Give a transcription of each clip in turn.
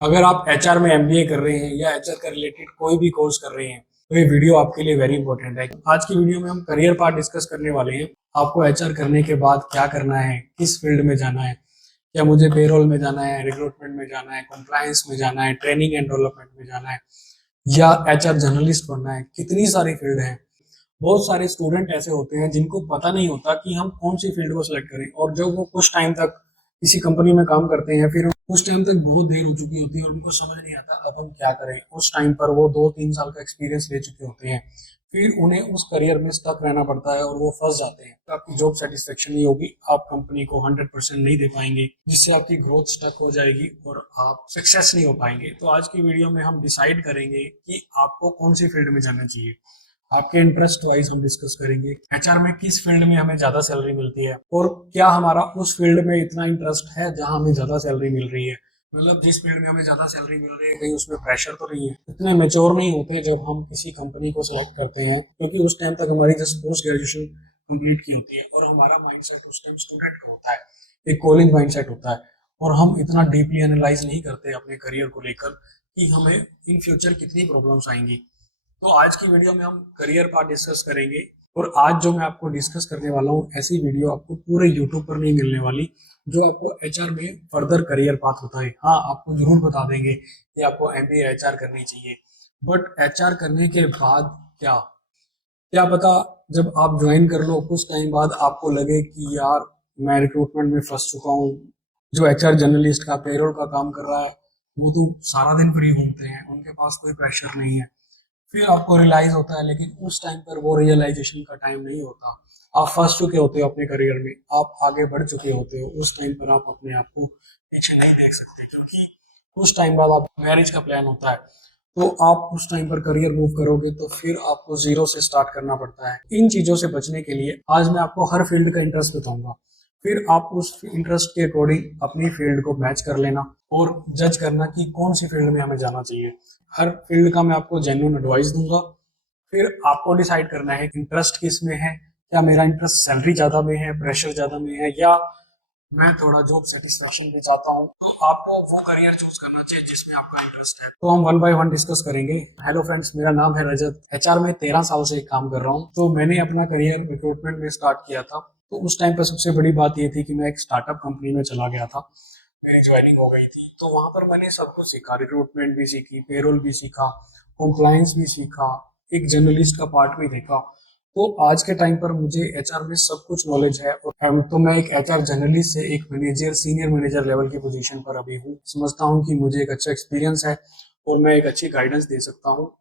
अगर आप एचआर में एमबीए कर रहे हैं या एचआर का रिलेटेड कोई भी कोर्स कर रहे हैं तो ये वीडियो आपके लिए वेरी इंपॉर्टेंट है। आज की वीडियो में हम करियर पार्ट डिस्कस करने वाले हैं। आपको एचआर करने के बाद क्या करना है, किस फील्ड में जाना है, क्या मुझे पेरोल में जाना है, रिक्रूटमेंट में जाना है, कंप्लायंस में जाना है, ट्रेनिंग एंड डेवलपमेंट में जाना है, या एचआर जर्नलिस्ट बनना है। कितनी सारी फील्ड है। बहुत सारे स्टूडेंट ऐसे होते हैं जिनको पता नहीं होता कि हम कौन सी फील्ड को सिलेक्ट करें, और जब वो कुछ टाइम तक किसी कंपनी में काम करते हैं, फिर उस टाइम तक बहुत देर हो चुकी होती है और उनको समझ नहीं आता अब हम क्या करें। उस टाइम पर वो 2-3 साल का एक्सपीरियंस ले चुके होते हैं, फिर उन्हें उस करियर में स्टक रहना पड़ता है और वो फंस जाते हैं। तो आपकी जॉब सेटिस्फेक्शन नहीं होगी, आप कंपनी को 100% नहीं दे पाएंगे, जिससे आपकी ग्रोथ स्टक हो जाएगी और आप सक्सेस नहीं हो पाएंगे। तो आज की वीडियो में हम डिसाइड करेंगे कि आपको कौन सी फील्ड में जाना चाहिए। आपके इंटरेस्ट वाइज हम डिस्कस करेंगे एचआर में किस फील्ड में हमें ज्यादा सैलरी मिलती है, और क्या हमारा उस फील्ड में इतना इंटरेस्ट है जहां हमें ज्यादा सैलरी मिल रही है। मतलब जिस फील्ड में हमें ज्यादा सैलरी मिल रही है कहीं उसमें प्रेशर तो नहीं है। इतने मेच्योर नहीं होते जब हम किसी कंपनी को सिलेक्ट करते हैं, क्योंकि उस टाइम तक हमारी जस्ट पोस्ट ग्रेजुएशन कंप्लीट की होती है और हमारा माइंडसेट उस टाइम स्टूडेंट का होता है, एक कॉलेज माइंडसेट होता है। और हम इतना डीपली एनालाइज नहीं करते अपने करियर को लेकर कि हमें इन फ्यूचर कितनी प्रॉब्लम्स आएंगी। तो आज की वीडियो में हम करियर पार्ट डिस्कस करेंगे। और आज जो मैं आपको डिस्कस करने वाला हूँ, ऐसी वीडियो आपको पूरे यूट्यूब पर नहीं मिलने वाली जो आपको एचआर में फर्दर करियर पाथ होता है। हाँ, आपको जरूर बता देंगे कि आपको एमबीए एचआर करनी चाहिए, बट एचआर करने के बाद क्या क्या पता जब आप ज्वाइन कर लो कुछ टाइम बाद आपको लगे कि यार मैं रिक्रूटमेंट में फंस चुका हूँ। जो एचआर जर्नलिस्ट का पेरोल का काम कर रहा है वो तो सारा दिन फ्री घूमते हैं, उनके पास कोई प्रेशर नहीं है। फिर आपको रियलाइज होता है, लेकिन उस टाइम पर वो रियलाइजेशन का टाइम नहीं होता। आप फंस चुके होते हो अपने करियर में, आप आगे बढ़ चुके होते हो। उस टाइम पर आप अपने आप को पीछे नहीं देख सकते, क्योंकि उस टाइम बाद आप मैरिज का प्लान होता है। तो आप उस टाइम पर करियर मूव करोगे तो फिर आपको जीरो से स्टार्ट करना पड़ता है। इन चीजों से बचने के लिए आज मैं आपको हर फील्ड का इंटरेस्ट बताऊंगा। फिर आप उस इंटरेस्ट के अकॉर्डिंग अपनी फील्ड को मैच कर लेना और जज करना कि कौन सी फील्ड में हमें जाना चाहिए। हर फील्ड का मैं आपको जेन्युइन एडवाइस दूंगा। फिर आपको डिसाइड करना है कि इंटरेस्ट किस में है। क्या मेरा इंटरेस्ट सैलरी ज्यादा में है, प्रेशर ज्यादा में है, या मैं थोड़ा जॉब सेटिस्फेक्शन भी चाहता हूँ। तो आपको वो करियर चूज करना चाहिए जिसमें आपका इंटरेस्ट है। तो हम वन बाय वन डिस्कस करेंगे। हेलो फ्रेंड्स, मेरा नाम है रजत। एचआर में 13 साल से काम कर रहा हूँ। तो मैंने अपना करियर रिक्रूटमेंट में स्टार्ट किया था। तो उस टाइम पर सबसे बड़ी बात ये थी कि मैं एक स्टार्टअप कंपनी में चला गया था। मेरी ज्वाइनिंग हो गई थी, तो वहां पर मैंने सब कुछ सीखा, रिक्रूटमेंट भी सीखी, पेरोल भी सीखा, कॉम्प्लायंस भी सीखा, एक जर्नलिस्ट का पार्ट भी देखा। तो आज के टाइम पर मुझे एचआर में सब कुछ नॉलेज है, और तो मैं एक एचआर जर्नलिस्ट से एक मैनेजर, सीनियर मैनेजर लेवल की पोजीशन पर अभी हूँ। समझता हूँ कि मुझे एक अच्छा एक्सपीरियंस है और मैं एक अच्छी गाइडेंस दे सकता हूँ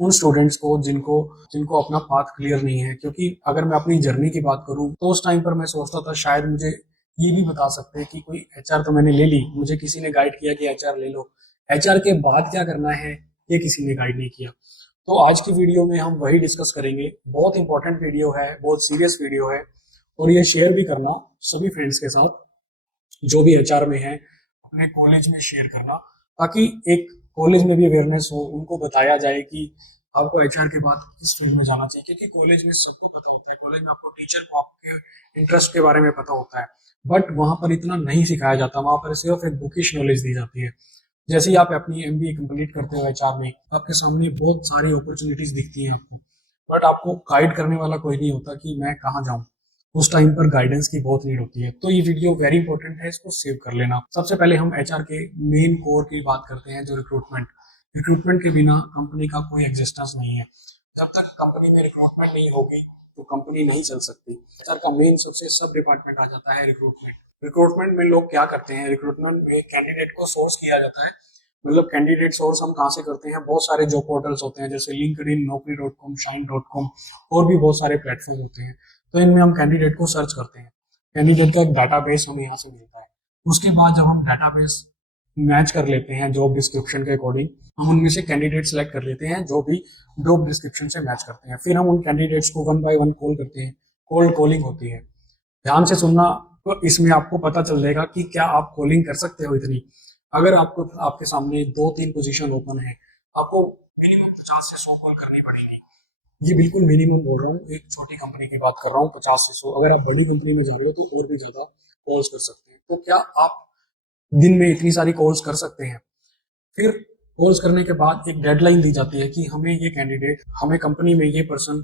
उन स्टूडेंट्स को जिनको जिनको अपना पाथ क्लियर नहीं है। क्योंकि अगर मैं अपनी जर्नी की बात करूँ तो उस टाइम पर मैं सोचता था शायद मुझे ये भी बता सकते हैं कि कोई एचआर तो मैंने ले ली, मुझे किसी ने गाइड किया कि एचआर ले लो, एचआर के बाद क्या करना है ये किसी ने गाइड नहीं किया। तो आज की वीडियो में हम वही डिस्कस करेंगे। बहुत इंपॉर्टेंट वीडियो है, बहुत सीरियस वीडियो है, और ये शेयर भी करना सभी फ्रेंड्स के साथ जो भी एचआर में है, अपने कॉलेज में शेयर करना, ताकि एक कॉलेज में भी अवेयरनेस हो, उनको बताया जाए कि आपको एचआर के बाद किस फील्ड में जाना चाहिए। क्योंकि कॉलेज में सबको पता होता है, कॉलेज में आपको टीचर को आपके इंटरेस्ट के बारे में पता होता है, बट वहां पर इतना नहीं सिखाया जाता। वहां पर सिर्फ एक बुकिश नॉलेज दी जाती है। जैसे ही आप अपनी एमबीए कंप्लीट करते हो एचआर में, आपके सामने बहुत सारी अपॉर्चुनिटीज दिखती हैं आपको, बट आपको गाइड करने वाला कोई नहीं होता कि मैं कहाँ जाऊँ। उस टाइम पर गाइडेंस की बहुत नीड होती है। तो ये वीडियो वेरी इंपॉर्टेंट है, इसको सेव कर लेना। सबसे पहले हम एचआर के मेन कोर की बात करते हैं, जो रिक्रूटमेंट। रिक्रूटमेंट के बिना कंपनी का कोई एग्जिस्टेंस नहीं है। जब तक कंपनी में रिक्रूटमेंट नहीं होगी तो कंपनी नहीं चल सकती। एचआर का मेन सबसे सब डिपार्टमेंट आ जाता है रिक्रूटमेंट। रिक्रूटमेंट में लोग क्या करते हैं, रिक्रूटमेंट में कैंडिडेट को सोर्स किया जाता है। मतलब कैंडिडेट सोर्स हम कहाँ से करते हैं, बहुत सारे जॉब पोर्टल्स होते हैं जैसे लिंक्डइन, नौकरी.com, शाइन.com, और भी बहुत सारे प्लेटफॉर्म होते हैं। तो इनमें हम कैंडिडेट को सर्च करते हैं। कैंडिडेट का डाटाबेस हमें यहाँ से मिलता है। उसके बाद जब हम डाटाबेस मैच कर लेते हैं जॉब डिस्क्रिप्शन के अकॉर्डिंग, हम उनमें से कैंडिडेट सेलेक्ट कर लेते हैं जो भी जॉब डिस्क्रिप्शन से मैच करते हैं। फिर हम उन कैंडिडेट्स को वन बाय वन कॉल करते हैं। कोल्ड कॉलिंग होती है। ध्यान से सुनना, तो इसमें आपको पता चल जाएगा कि क्या आप कॉलिंग कर सकते हो इतनी। अगर आपको आपके सामने 2-3 पोजीशन ओपन है, आपको मिनिमम 50 से 100 कॉल करनी पड़ेगी। ये बिल्कुल मिनिमम बोल रहा हूँ, एक छोटी कंपनी की बात कर रहा हूँ। 50 से 100, अगर आप बड़ी कंपनी में जा रहे हो तो और भी ज्यादा कॉल्स कर सकते हैं। तो क्या आप दिन में इतनी सारी कॉल्स कर सकते हैं? फिर कोर्स करने के बाद एक डेडलाइन दी जाती है कि हमें ये कैंडिडेट, हमें कंपनी में ये पर्सन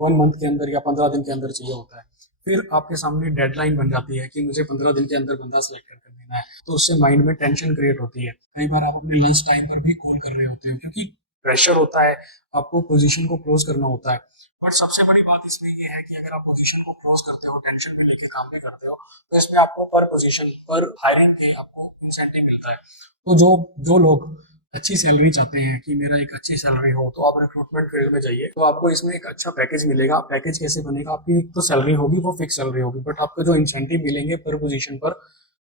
1 मंथ के अंदर या 15 दिन के अंदर चाहिए होता है। फिर आपके सामने डेडलाइन बन जाती है कि मुझे 15 दिन के अंदर बंदा सेलेक्ट कर देना है, तो उससे माइंड में टेंशन क्रिएट होती है। कई बार आप अपने लंच टाइम पर भी कॉल कर रहे होते हो क्योंकि प्रेशर होता है, आपको पोजीशन को क्लोज करना होता है। बट सबसे बड़ी बात इसमें ये है कि अगर आप पोजीशन को क्लोज करते हो, टेंशन में लेके काम नहीं करते हो, तो इसमें आपको पर पोजीशन पर हायरिंग के आपको इंसेंटिव मिलता है। तो जो जो लोग अच्छी सैलरी चाहते हैं कि मेरा एक अच्छी सैलरी हो, तो आप रिक्रूटमेंट फील्ड में जाइए, तो आपको इसमें एक अच्छा पैकेज मिलेगा। पैकेज कैसे बनेगा? आपकी तो सैलरी होगी, वो फिक्स सैलरी होगी, बट आपको जो इंसेंटिव मिलेंगे पर पोजीशन पर,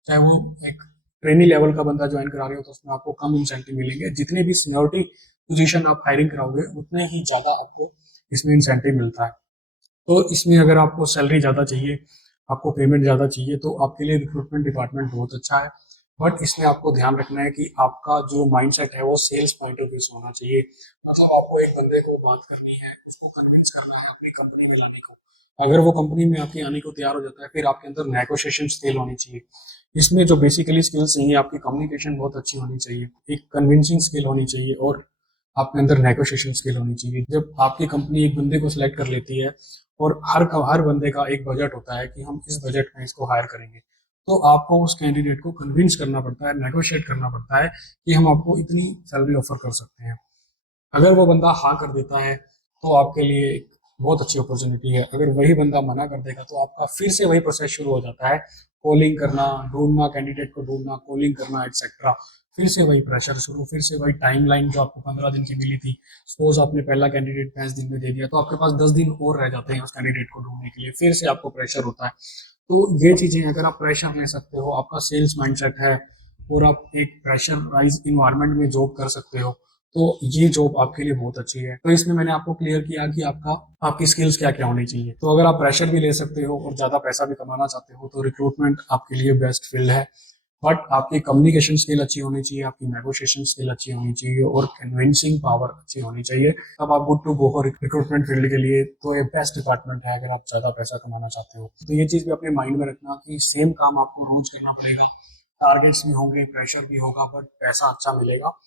चाहे वो एक ट्रेनी लेवल का बंदा ज्वाइन करा रहे हो तो उसमें आपको कम इंसेंटिव मिलेंगे। जितने भी सीनियोरिटी पोजीशन आप हायरिंग कराओगे उतने ही ज्यादा आपको इसमें इंसेंटिव मिलता है। तो इसमें अगर आपको सैलरी ज़्यादा चाहिए, आपको पेमेंट ज़्यादा चाहिए, तो आपके लिए रिक्रूटमेंट डिपार्टमेंट बहुत अच्छा है। बट इसमें आपको ध्यान रखना है कि आपका जो माइंडसेट है वो सेल्स पॉइंट ऑफ व्यू से होना चाहिए। मतलब आपको एक बंदे को बात करनी है, उसको कन्विंस करना है अपनी कंपनी में लाने को। अगर वो कंपनी में आपके आने को तैयार हो जाता है, फिर आपके अंदर नेगोशिएशन स्किल होनी चाहिए। इसमें जो बेसिकली स्किल्स चाहिए, आपकी कम्युनिकेशन बहुत अच्छी होनी चाहिए, एक कन्विंसिंग स्किल होनी चाहिए, और आपके अंदर नेगोशिएशन स्किल होनी चाहिए। जब आपकी कंपनी एक बंदे को सिलेक्ट कर लेती है और हर बंदे का एक बजट होता है कि हम इस बजट में इसको हायर करेंगे, तो आपको उस कैंडिडेट को कन्विंस करना पड़ता है, नेगोशिएट करना पड़ता है कि हम आपको इतनी सैलरी ऑफर कर सकते हैं। अगर वो बंदा हाँ कर देता है तो आपके लिए एक बहुत अच्छी अपॉर्चुनिटी है। अगर वही बंदा मना कर देगा तो आपका फिर से वही प्रोसेस शुरू हो जाता है, कॉलिंग करना, ढूंढना, कैंडिडेट को ढूंढना, कॉलिंग करना, एक्सेट्रा। फिर से वही प्रेशर शुरू, फिर से वही टाइमलाइन जो आपको 15 दिन की मिली थी, सपोज आपने पहला कैंडिडेट 5 दिन में दे दिया, तो आपके पास 10 दिन और रह जाते हैं उस कैंडिडेट को ढूंढने के लिए, फिर से आपको प्रेशर होता है। तो ये चीजें अगर आप प्रेशर ले सकते हो, आपका सेल्स माइंडसेट है, और आप एक प्रेशराइज इन्वायरमेंट में जॉब कर सकते हो, तो ये जॉब आपके लिए बहुत अच्छी है। तो इसमें मैंने आपको क्लियर किया कि आपकी स्किल्स क्या क्या होनी चाहिए। तो अगर आप प्रेशर भी ले सकते हो और ज्यादा पैसा भी कमाना चाहते हो, तो रिक्रूटमेंट आपके लिए बेस्ट फील्ड है। बट आपकी कम्युनिकेशन स्किल अच्छी होनी चाहिए, आपकी नेगोशिएशन स्किल अच्छी होनी चाहिए, और कन्विंसिंग पावर अच्छी होनी चाहिए। तब आप गुड टू गो हो रिक्रूटमेंट फील्ड के लिए। तो ये बेस्ट डिपार्टमेंट है अगर आप ज्यादा पैसा कमाना चाहते हो। तो ये चीज भी अपने माइंड में रखना कि सेम काम आपको रोज करना पड़ेगा, टारगेट्स भी होंगे, प्रेशर भी होगा, बट पैसा अच्छा मिलेगा।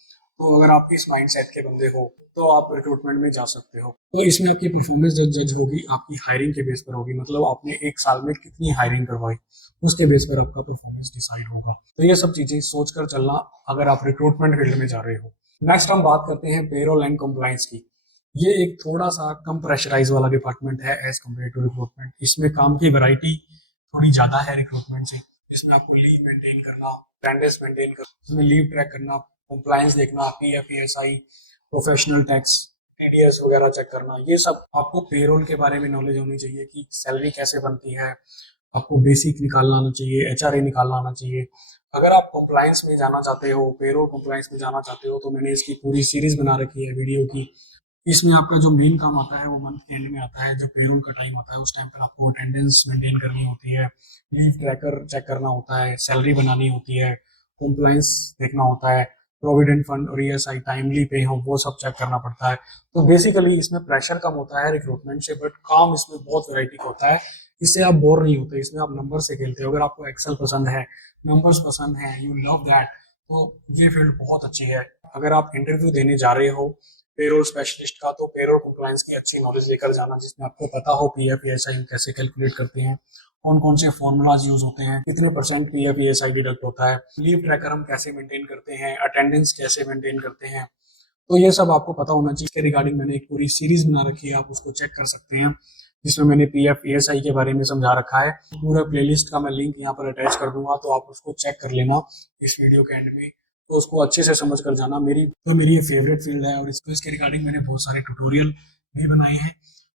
तो अगर आप इस माइंडसेट के बंदे हो तो आप रिक्रूटमेंट में जा सकते हो। तो इसमें आपकी परफॉर्मेंस जज होगी, आपकी हायरिंग के बेस पर होगी, मतलब आपने एक साल में कितनी हायरिंग करवाई, उसके बेस पर आपका परफॉर्मेंस डिसाइड होगा। तो ये सब चीजें सोच कर चलना अगर आप रिक्रूटमेंट फील्ड में जा रहे हो। नेक्स्ट हम बात करते हैं पेरोल एंड कंप्लायंस की। ये एक थोड़ा सा कम प्रेशराइज वाला डिपार्टमेंट है एज कम्पेयर टू रिक्रूटमेंट। इसमें काम की वैरायटी थोड़ी ज्यादा है रिक्रूटमेंट से। इसमें आपको लीव मेंटेन करना, अटेंडेंस मेंटेन करना, इसमें लीव ट्रैक करना, कंप्लायंस देखना, PF, ESI, professional tax, TDS वगैरह चेक करना, ये सब आपको पेरोल के बारे में नॉलेज होनी चाहिए कि सैलरी कैसे बनती है। आपको बेसिक निकालना आना चाहिए, एचआरए निकालना आना चाहिए। अगर आप कंप्लायंस में जाना चाहते हो, पेरोल कंप्लायंस में जाना चाहते हो, तो मैंने इसकी पूरी सीरीज बना रखी है वीडियो की। इसमें आपका जो मेन काम आता है वो मंथ के एंड में आता है, जो पेरोल का टाइम आता है उस टाइम पर आपको अटेंडेंस मेंटेन करनी होती है, लीव ट्रैकर चेक करना होता है, सैलरी बनानी होती है, कंप्लायंस देखना होता है, प्रोविडेंट फंड और ईएसआई टाइमली पे हो वो सब चेक करना पड़ता है। तो बेसिकली इसमें प्रेशर कम होता है रिक्रूटमेंट से, बट काम इसमें बहुत वैरायटी का होता है। इससे आप बोर नहीं होते, इसमें आप नंबर से खेलते हो। अगर आपको एक्सेल पसंद है, नंबर्स पसंद है, यू लव दैट, तो ये फील्ड बहुत अच्छी है। अगर आप इंटरव्यू देने जा रहे हो पेरोल स्पेशलिस्ट का, तो पेरोल कंप्लायंस की अच्छी नॉलेज लेकर जाना, जिसमें आपको पता हो पीएफ ईएसआई कैसे कैलकुलेट करते हैं, कौन कौन से फॉर्मूलाज यूज होते हैं, कितने परसेंट पीएफ ईएसआई डिडक्ट होता है, लीव ट्रैकर हम कैसे मेंटेन करते हैं, अटेंडेंस कैसे मेंटेन करते हैं। तो ये सब आपको पता होना चाहिए। इसके रिगार्डिंग मैंने एक पूरी सीरीज बना रखी है, आप उसको चेक कर सकते हैं, जिसमें मैंने पीएफ ईएसआई के बारे में समझा रखा है। पूरा प्लेलिस्ट का मैं लिंक यहाँ पर अटैच कर दूंगा, तो आप उसको चेक कर लेना इस वीडियो के एंड में, तो उसको अच्छे से समझ कर जाना। मेरी ये फेवरेट फील्ड है, और इसके रिगार्डिंग मैंने बहुत सारे ट्यूटोरियल भी बनाए हैं,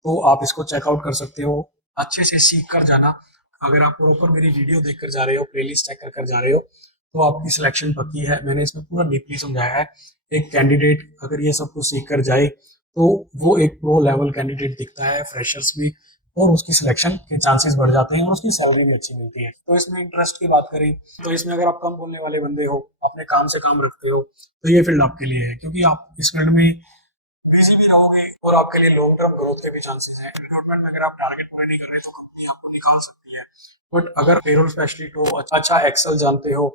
तो आप इसको चेकआउट कर सकते हो, अच्छे से सीख कर जाना। अगर आप प्रॉपर मेरी वीडियो देख कर जा रहे हो, प्लेलिस्ट चेक कर कर जा रहे हो, तो आपकी सिलेक्शन पक्की है। मैंने इसमें पूरा डीपली समझाया है। एक कैंडिडेट अगर ये सब कुछ सीख कर जाए तो वो एक प्रो लेवल कैंडिडेट दिखता है फ्रेशर्स में, और उसकी सिलेक्शन के चांसेस बढ़ जाते हैं, और उसकी सैलरी भी अच्छी मिलती है। तो इसमें इंटरेस्ट की बात करें तो इसमें अगर आप कम बोलने वाले बंदे हो, अपने काम से काम रखते हो, तो ये फील्ड आपके लिए है, क्योंकि आप इस फील्ड में बिजी भी रहोगे और आपके लिए लॉन्ग टर्म ग्रोथ के भी चांसेस हैं। रिक्रूटमेंट में अगर आप टारगेट पूरे नहीं कर रहे तो कंपनी आपको निकाल सकती है। बट अगर पेरोल स्पेशलिस्ट हो, अच्छा एक्सेल जानते हो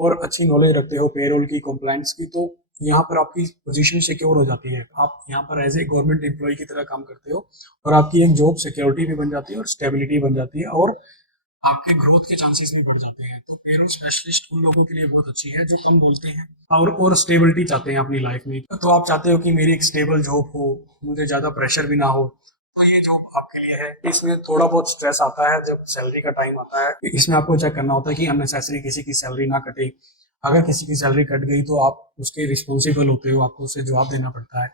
और अच्छी नॉलेज रखते हो पेरोल की, कंप्लायंस की, तो यहाँ पर आपकी पोजीशन सिक्योर हो जाती है, आप यहाँ पर एज ए गवर्नमेंट एम्प्लॉय की तरह काम करते हो और आपकी एक जॉब सिक्योरिटी भी बन जाती है और स्टेबिलिटी बन जाती है और आपके ग्रोथ के चांसेस भी बढ़ जाते हैं। तो पेरोल स्पेशलिस्ट उन लोगों के लिए बहुत अच्छी है जो कम बोलते हैं और स्टेबिलिटी चाहते हैं अपनी लाइफ में। तो आप चाहते हो कि मेरी एक स्टेबल जॉब हो, मुझे ज्यादा प्रेशर भी ना हो, तो ये जॉब आपके लिए है। इसमें थोड़ा बहुत स्ट्रेस आता है जब सैलरी का टाइम आता है, इसमें आपको चेक करना होता है कि अननेसेसरी किसी की सैलरी ना कटे। अगर किसी की सैलरी कट गई तो आप उसके रिस्पॉन्सिबल होते हो, आपको उसे जवाब देना पड़ता है।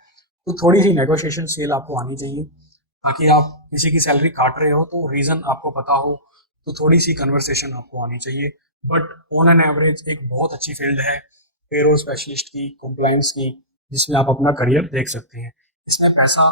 तो थोड़ी सी नेगोशिएशन स्किल आपको आनी चाहिए, ताकि आप किसी की सैलरी काट रहे हो तो रीजन आपको पता हो, तो थोड़ी सी कन्वर्सेशन आपको आनी चाहिए। बट ऑन एन एवरेज एक बहुत अच्छी फील्ड है पेरोल स्पेशलिस्ट की, कंप्लायंस की, जिसमें आप अपना करियर देख सकते हैं। इसमें पैसा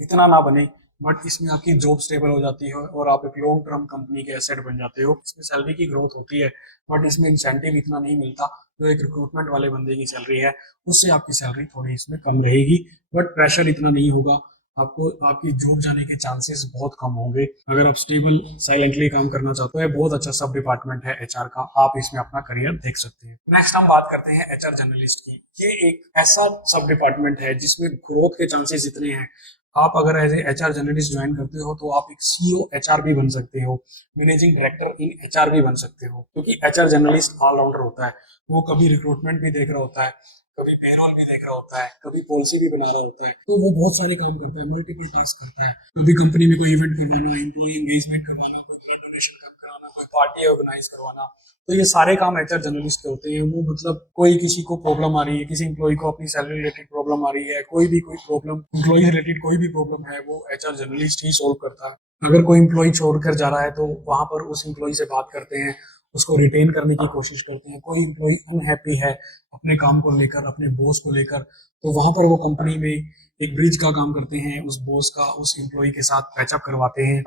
इतना ना बने, बट इसमें आपकी जॉब स्टेबल हो जाती है और आप एक लॉन्ग टर्म कंपनी के एसेट बन जाते हो। इसमें सैलरी की ग्रोथ होती है, बट इसमें इंसेंटिव इतना नहीं मिलता जो एक रिक्रूटमेंट वाले बंदे की सैलरी है, उससे आपकी सैलरी थोड़ी इसमें कम रहेगी, बट प्रेशर इतना नहीं होगा। आपको आपकी जॉब जाने के चांसेस बहुत कम होंगे। अगर आप स्टेबल साइलेंटली काम करना चाहते हो, बहुत अच्छा सब डिपार्टमेंट है एचआर का, आप इसमें अपना करियर देख सकते हैं। नेक्स्ट हम बात करते हैं एचआर जर्नलिस्ट की। ये एक ऐसा सब डिपार्टमेंट है जिसमें ग्रोथ के चांसेस इतने हैं। आप अगर एज एचआर जर्नलिस्ट ज्वाइन करते हो तो आप एक सीईओ एचआर भी बन सकते हो, मैनेजिंग डायरेक्टर इन एचआर भी बन सकते हो, क्योंकि एचआर जर्नलिस्ट ऑलराउंडर होता है। वो कभी रिक्रूटमेंट भी देख रहा होता है, कभी पेरोल भी देख रहा होता है, कभी पॉलिसी भी बना रहा होता है। तो वो बहुत सारे काम करता है, मल्टीपल टास्क करता है। कभी कंपनी में कोई इवेंट करवाना, एम्प्लॉय एंगेजमेंट करवाना, कोई डोनेशन कम कराना, कोई पार्टी ऑर्गेनाइज करवाना, तो ये सारे काम एचआर जर्नलिस्ट के होते हैं। वो मतलब कोई किसी को प्रॉब्लम आ रही है, किसी एम्प्लॉय को अपनी सैलरी रिलेटेड प्रॉब्लम आ रही है, कोई प्रॉब्लम एम्प्लॉय रिलेटेड कोई भी प्रॉब्लम है, वो एचआर जर्नलिस्ट ही सोल्व करता है। अगर कोई एम्प्लॉय छोड़कर जा रहा है तो वहां पर उस एम्प्लॉय से बात करते हैं, उसको रिटेन करने की कोशिश करते हैं। कोई एम्प्लॉय अनहैप्पी है अपने काम को लेकर, अपने बॉस को लेकर, तो वहां पर वो कंपनी में एक ब्रिज का काम करते हैं, उस बॉस का उस एम्प्लॉय के साथ पैचअप करवाते हैं।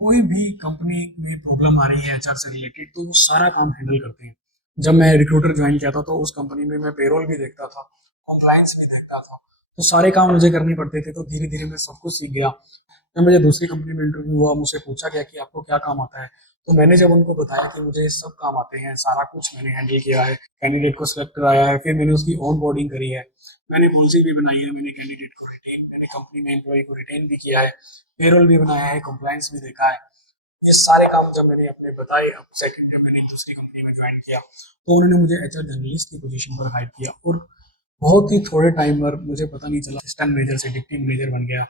कोई भी कंपनी में प्रॉब्लम आ रही है एचआर से रिलेटेड तो वो सारा काम हैंडल करते हैं। जब मैं रिक्रूटर ज्वाइन किया था तो उस कंपनी में मैं पेरोल भी देखता था, कंप्लायंस भी देखता था, तो सारे काम मुझे करने पड़ते थे। तो धीरे धीरे मैं सब कुछ सीख गया। जब मुझे दूसरी कंपनी में इंटरव्यू हुआ, मुझसे पूछा गया कि आपको क्या काम आता है, तो मैंने जब उनको बताया कि मुझे सब काम आते हैं, सारा कुछ मैंने हैंडल किया है, कैंडिडेट को सिलेक्ट कराया है, फिर मैंने उसकी ऑन बोर्डिंग करी है, मैंने पॉलिसी भी बनाई है, मैंने कैंडिडेट को रिटेन, मैंने कंपनी में एम्प्लॉय को रिटेन भी किया है, पेरोल भी बनाया है, कंप्लायंस भी देखा है। ये सारे काम जब मैंने अपने बताए, अब सेकंड ईयर मैंने दूसरी कंपनी में ज्वाइन किया तो उन्होंने मुझे एचआर जर्नलिस्ट की पोजीशन पर हायर किया और बहुत ही थोड़े टाइम पर मुझे पता नहीं चला असिस्टेंट मैनेजर से डिप्टी मैनेजर बन गया,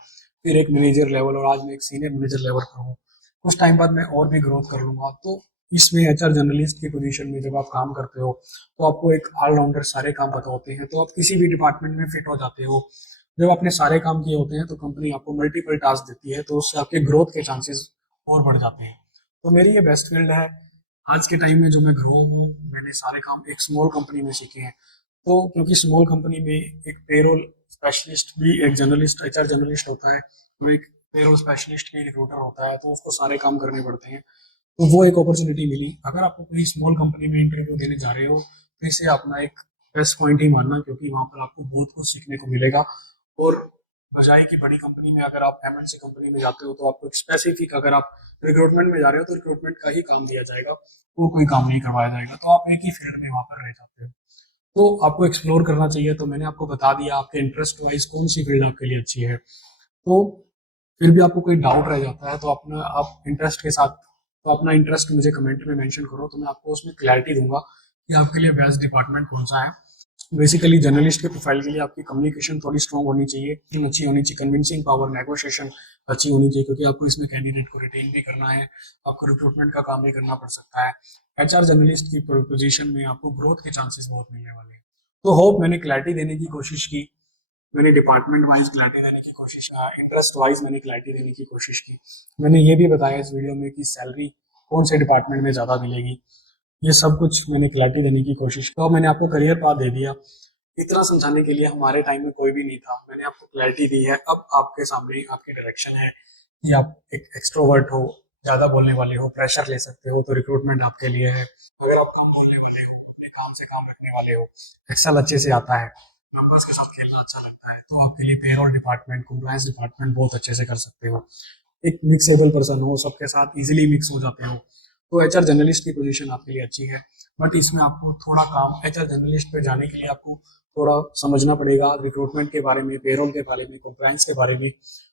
फिर एक मैनेजर लेवल और आज मैं एक सीनियर मैनेजर लेवल पर हूँ। कुछ टाइम बाद मैं और भी ग्रोथ कर लूंगा। तो इसमें एचआर जर्नलिस्ट की पोजीशन में जब आप काम करते हो तो आपको एक ऑलराउंडर सारे काम पता होते हैं, तो आप किसी भी डिपार्टमेंट में फिट हो जाते हो। जब आपने सारे काम किए होते हैं तो कंपनी आपको मल्टीपल टास्क देती है, तो उससे आपके ग्रोथ के चांसेस और बढ़ जाते हैं। तो मेरी ये बेस्ट फील्ड है। आज के टाइम में जो मैं ग्रो हूँ, मैंने सारे काम एक स्मॉल कंपनी में सीखे हैं। तो क्योंकि स्मॉल कंपनी में एक पेरोल स्पेशलिस्ट भी एक जर्नलिस्ट एचआर जर्नलिस्ट होता है और एक पेरोल स्पेशलिस्ट भी रिक्रूटर होता है, तो उसको सारे काम करने पड़ते हैं। तो वो एक अपॉर्चुनिटी मिली। अगर आपको कोई स्मॉल कंपनी में इंटरव्यू देने जा रहे हो तो इसे अपना एक बेस्ट पॉइंट ही मानना, क्योंकि वहां पर आपको बहुत कुछ सीखने को मिलेगा। और बजाय की बड़ी कंपनी में अगर आप एमएनसी कंपनी में जाते हो तो आपको एक स्पेसिफिक, अगर आप रिक्रूटमेंट में जा रहे हो तो रिक्रूटमेंट का ही काम दिया जाएगा, वो कोई काम नहीं करवाया जाएगा, तो आप एक ही फील्ड में वहां पर रह जाते हो। तो आपको एक्सप्लोर करना चाहिए। तो मैंने आपको बता दिया आपके इंटरेस्ट वाइज कौन सी फील्ड आपके लिए अच्छी है। तो फिर भी आपको कोई डाउट रह जाता है तो अपना आप इंटरेस्ट के साथ, तो अपना इंटरेस्ट मुझे कमेंट में मेंशन करो, तो मैं आपको उसमें क्लैरिटी दूंगा कि आपके लिए बेस्ट डिपार्टमेंट कौन सा है। बेसिकली जर्नलिस्ट के प्रोफाइल के लिए आपकी कम्युनिकेशन थोड़ी स्ट्रांग होनी चाहिए, अच्छी होनी चाहिए, कन्विंसिंग पावर, नेगोशिएशन अच्छी होनी चाहिए, क्योंकि आपको इसमें कैंडिडेट को रिटेन भी करना है, आपको रिक्रूटमेंट का काम भी करना पड़ सकता है। एचआर जर्नलिस्ट की पोजीशन में आपको ग्रोथ के चांसेस बहुत मिलने वाले हैं। तो होप मैंने क्लैरिटी देने की कोशिश की, मैंने डिपार्टमेंट वाइज क्लैरिटी देने की कोशिश, इंटरेस्ट वाइज मैंने क्लैरिटी देने की कोशिश की। मैंने ये भी बताया इस वीडियो में कि सैलरी कौन से डिपार्टमेंट में ज़्यादा मिलेगी, ये सब कुछ मैंने क्लैरिटी देने की कोशिश की। तो मैंने आपको करियर पाथ दे दिया। इतना समझाने के लिए हमारे टाइम में कोई भी नहीं था, मैंने आपको क्लैरिटी दी है। अब आपके सामने आपकी डायरेक्शन है कि आप एक एक्सट्रोवर्ट हो, ज़्यादा बोलने वाले हो, प्रेशर ले सकते हो, तो रिक्रूटमेंट आपके लिए है। अगर आप कम बोलने वाले हो, अपने काम से काम रखने वाले हो, एक्सेल अच्छे से आता है, नंबर्स के साथ खेलना अच्छा लगता है, तो आपके लिए पेरोल डिपार्टमेंट, कंप्लायंस डिपार्टमेंट बहुत अच्छे से कर सकते हो। एक मिक्सेबल पर्सन हो, सबके साथ इजीली मिक्स हो जाते हो, तो एचआर जर्नलिस्ट की पोजीशन आपके लिए अच्छी है। बट इसमें आपको थोड़ा काम, एचआर जर्नलिस्ट पे जाने के लिए आपको थोड़ा समझना पड़ेगा रिक्रूटमेंट के बारे में, पेरोल के बारे में, कंप्लायंस के बारे में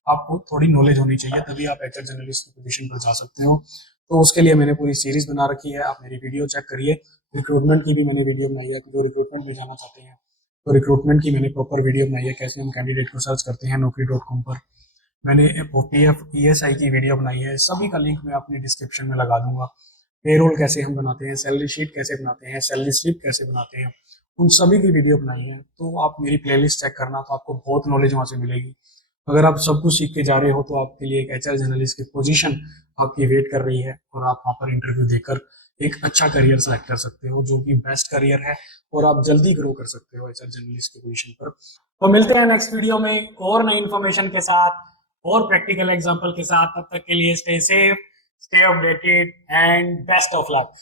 आपको थोड़ी नॉलेज होनी चाहिए, तभी आप एचआर जर्नलिस्ट की पोजीशन पर जा सकते हो। तो उसके लिए मैंने पूरी सीरीज बना रखी है, आप मेरी वीडियो चेक करिए। रिक्रूटमेंट की भी मैंने वीडियो बनाई है, जो रिक्रूटमेंट में जाना चाहते हैं तो रिक्रूटमेंट की मैंने प्रॉपर वीडियो बनाई है, कैसे हम कैंडिडेट को सर्च करते हैं naukri.com पर। मैंने PF ESI की वीडियो बनाई है, सभी का लिंक मैं अपनी डिस्क्रिप्शन में लगा दूंगा। पेरोल कैसे हम बनाते हैं, सैलरी शीट कैसे बनाते हैं, सैलरी स्लिप कैसे बनाते हैं, उन सभी की वीडियो बनाई है। तो आप मेरी प्लेलिस्ट चेक करना, तो आपको बहुत नॉलेज वहां से मिलेगी। अगर आप सब कुछ सीख के जा रहे हो तो आपके लिए एक एचआर जर्नलिस्ट की पोजीशन आपकी वेट कर रही है, और आप वहां पर इंटरव्यू देकर एक अच्छा करियर सेलेक्ट कर सकते हो, जो कि बेस्ट करियर है, और आप जल्दी ग्रो कर सकते हो एचआर जर्नलिस्ट की पोजीशन पर। तो मिलते हैं नेक्स्ट वीडियो में और नई इन्फॉर्मेशन के साथ और प्रैक्टिकल एग्जाम्पल के साथ। तब तक के लिए stay safe, stay updated and best of luck.